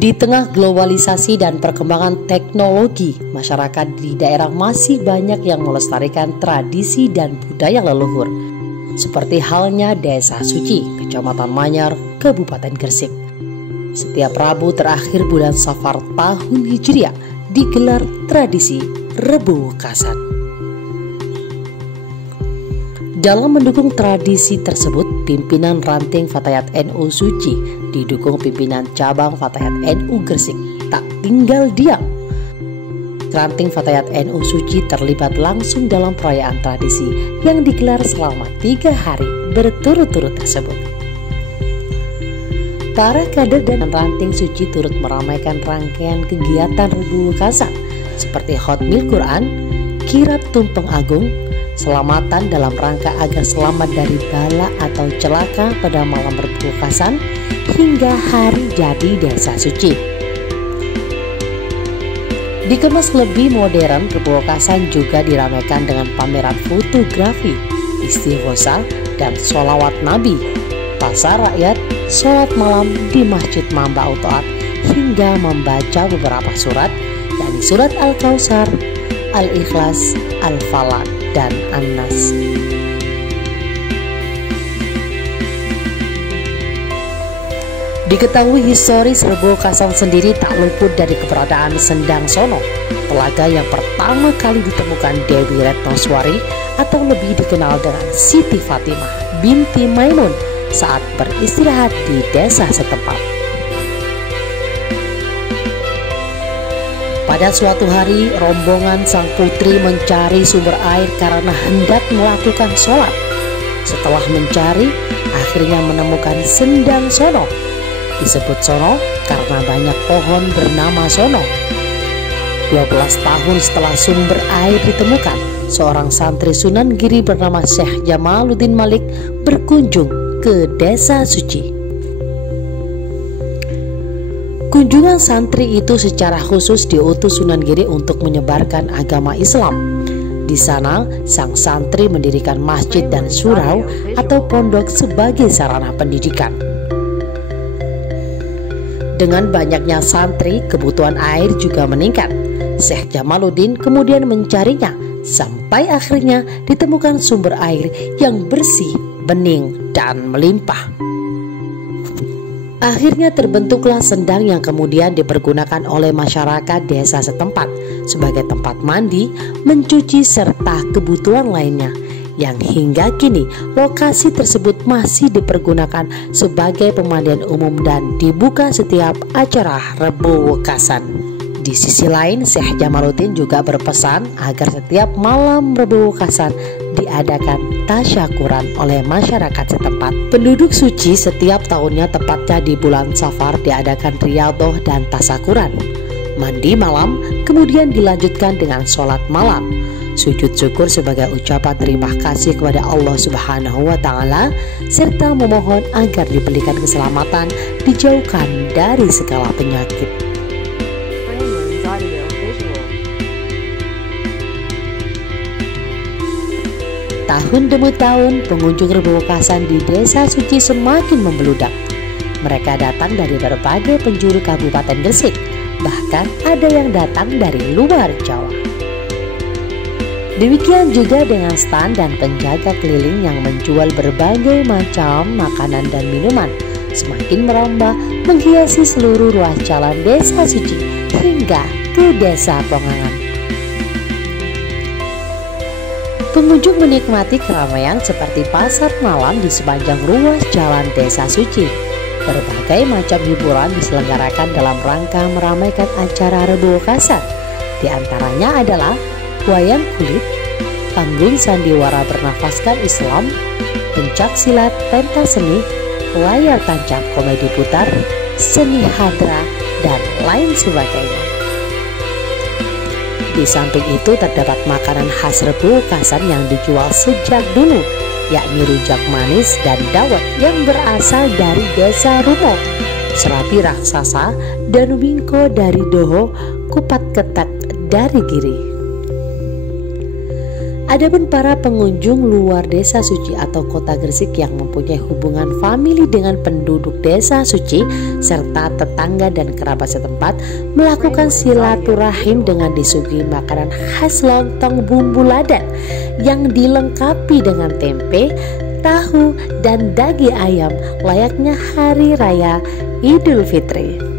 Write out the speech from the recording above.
Di tengah globalisasi dan perkembangan teknologi, masyarakat di daerah masih banyak yang melestarikan tradisi dan budaya leluhur. Seperti halnya Desa Suci, Kecamatan Manyar, Kabupaten Gresik. Setiap Rabu terakhir bulan Safar tahun Hijriah digelar tradisi Rebo Wekasan. Dalam mendukung tradisi tersebut, pimpinan ranting Fatayat NU Suci didukung pimpinan cabang Fatayat NU Gresik tak tinggal diam. Ranting Fatayat NU Suci terlibat langsung dalam perayaan tradisi yang digelar selama 3 hari berturut-turut tersebut. Para kader dan ranting suci turut meramaikan rangkaian kegiatan Rebo Wekasan seperti Hotmil Quran, Kirab Tumpeng Agung, selamatan dalam rangka agar selamat dari bala atau celaka pada malam Rebo Wekasan, hingga hari jadi Desa Suci. Dikemas lebih modern, Rebo Wekasan juga diramaikan dengan pameran fotografi, istighosa, dan sholawat Nabi, pasar rakyat, sholat malam di Masjid Mamba Utoat, hingga membaca beberapa surat, yakni surat Al-Kautsar, Al-Ikhlas, Al-Falaq, dan An-Nas. Diketahui historis Rebo Wekasan sendiri tak luput dari keberadaan Sendang Sono, telaga yang pertama kali ditemukan Dewi Retnoswari atau lebih dikenal dengan Siti Fatimah binti Maimun saat beristirahat di desa setempat. Pada suatu hari, rombongan sang putri mencari sumber air karena hendak melakukan sholat. Setelah mencari, akhirnya menemukan Sendang Sono. Disebut Sono karena banyak pohon bernama Sono. 12 tahun setelah sumber air ditemukan, seorang santri Sunan Giri bernama Syekh Jamaluddin Malik berkunjung ke Desa Suci. Kunjungan santri itu secara khusus diutus Sunan Giri untuk menyebarkan agama Islam. Di sana, sang santri mendirikan masjid dan surau atau pondok sebagai sarana pendidikan. Dengan banyaknya santri, kebutuhan air juga meningkat. Syekh Jamaluddin kemudian mencarinya sampai akhirnya ditemukan sumber air yang bersih, bening, dan melimpah. Akhirnya terbentuklah sendang yang kemudian dipergunakan oleh masyarakat desa setempat sebagai tempat mandi, mencuci, serta kebutuhan lainnya, yang hingga kini lokasi tersebut masih dipergunakan sebagai pemandian umum dan dibuka setiap acara Rebo Wekasan. Di sisi lain, Syekh Jamaluddin juga berpesan agar setiap malam Rebo Wekasan diadakan tasyakuran oleh masyarakat setempat. Penduduk suci setiap tahunnya tepatnya di bulan Safar diadakan riyadhah dan tasyakuran. Mandi malam kemudian dilanjutkan dengan sholat malam, sujud syukur sebagai ucapan terima kasih kepada Allah Subhanahu wa Ta'ala, serta memohon agar diberikan keselamatan, dijauhkan dari segala penyakit. Tahun demi tahun, pengunjung Rebo Wekasan di Desa Suci semakin membeludak. Mereka datang dari berbagai penjuru Kabupaten Gresik, bahkan ada yang datang dari luar Jawa. Demikian juga dengan stand dan penjaga keliling yang menjual berbagai macam makanan dan minuman, semakin merambah menghiasi seluruh ruas jalan Desa Suci hingga ke Desa Pongangan. Pengunjung menikmati keramaian seperti pasar malam di sepanjang ruas jalan Desa Suci. Berbagai macam hiburan diselenggarakan dalam rangka meramaikan acara Rebo Wekasan. Di antaranya adalah wayang kulit, panggung sandiwara bernafaskan Islam, pencak silat, pentas seni, layar tancap komedi putar, seni hadra, dan lain sebagainya. Di samping itu terdapat makanan khas Rebo Wekasan yang dijual sejak dulu, yakni rujak manis dan dawet yang berasal dari Desa Rumo, Serapi Raksasa, dan Wingko dari Doho, Kupat Ketak dari Giri. Adapun para pengunjung luar Desa Suci atau Kota Gresik yang mempunyai hubungan famili dengan penduduk Desa Suci serta tetangga dan kerabat setempat melakukan silaturahim dengan disuguhi makanan khas lontong bumbu ladan yang dilengkapi dengan tempe, tahu, dan daging ayam layaknya Hari Raya Idul Fitri.